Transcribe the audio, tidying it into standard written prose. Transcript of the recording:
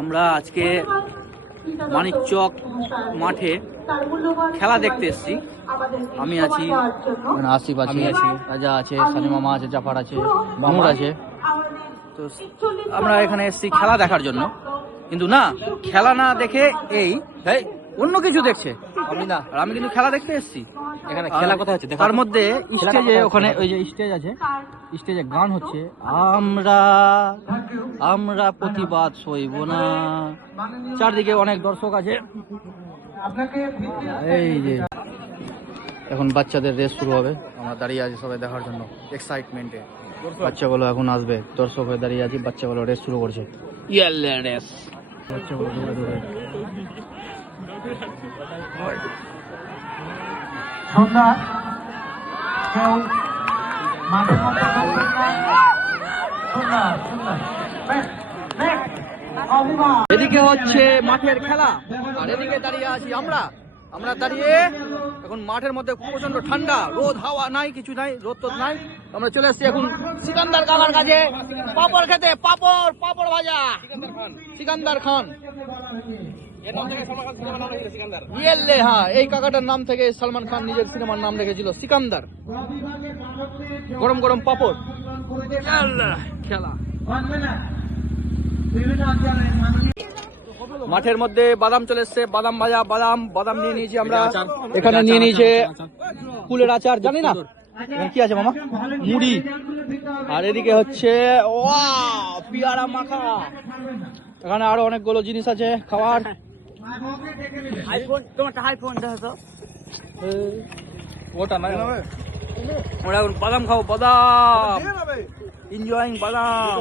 আমরা আজকে মানিকচক মাঠে খেলা দেখতে এসেছি। আমি আছি, আসিফ আছে, রাজা আছে, সানি মামা আছে, জাফর আছে, মামুর আছে। তো আমরা এখানে এসেছি খেলা দেখার জন্য, কিন্তু না, খেলা না দেখে এই অন্য কিছু দেখছে। আমি কিন্তু খেলা দেখতে এসেছি। এখানে খেলা কোথায় হচ্ছে? তার মধ্যে স্টেজে, ওখানে ওই যে স্টেজ আছে, স্টেজে গান হচ্ছে, আমরা প্রতিবাদ সইব না। চারদিকে অনেক দর্শক আছে। এই যে এখন বাচ্চাদের রেস শুরু হবে, আমরা দাঁড়িয়ে আছি সবাই দেখার জন্য এক্সাইটমেন্টে। বাচ্চাগুলো এখন আসবে, দর্শক হয়ে দাঁড়িয়ে আছি, বাচ্চাগুলো রেস শুরু করছে। রেস বাচ্চাগুলো দৌড়ে দৌড়ে সন্ধ্যা কেউ মাঠের মধ্যে এদিকে হচ্ছে মাঠের খেলা, আর এদিকে দাঁড়িয়ে আছি আমরা দাঁড়িয়ে এখন মাঠের মধ্যে প্রচন্ড ঠান্ডা, রোদ হাওয়া নাই, কিছু নাই, রোদ তোদ নাই। আমরা চলে এসেছি এখন সিকান্দার কাকার কাছে পাপড় খেতে। পাপড় ভাজা সিকান্দার খান। হ্যাঁ, এই কাকাটার নাম থেকে সালমান খান নিজের সিনেমার নাম রেখেছিল সিকান্দার। গরম গরম পাপড়, খেলা। মাঠের মধ্যে বাদাম চলে এসছে, বাদাম ভাজা, বাদাম নিয়ে নিয়েছি আমরা। এখানে নিয়ে নিয়েছে কুলের আচার, জানি না কি আছে মামা, মুড়ি। আর এদিকে হচ্ছে পিয়ারা মাখা। এখানে আরো অনেকগুলো জিনিস আছে খাওয়ার। বাদাম খাও, বাদাম এনজয়িং বাদাম।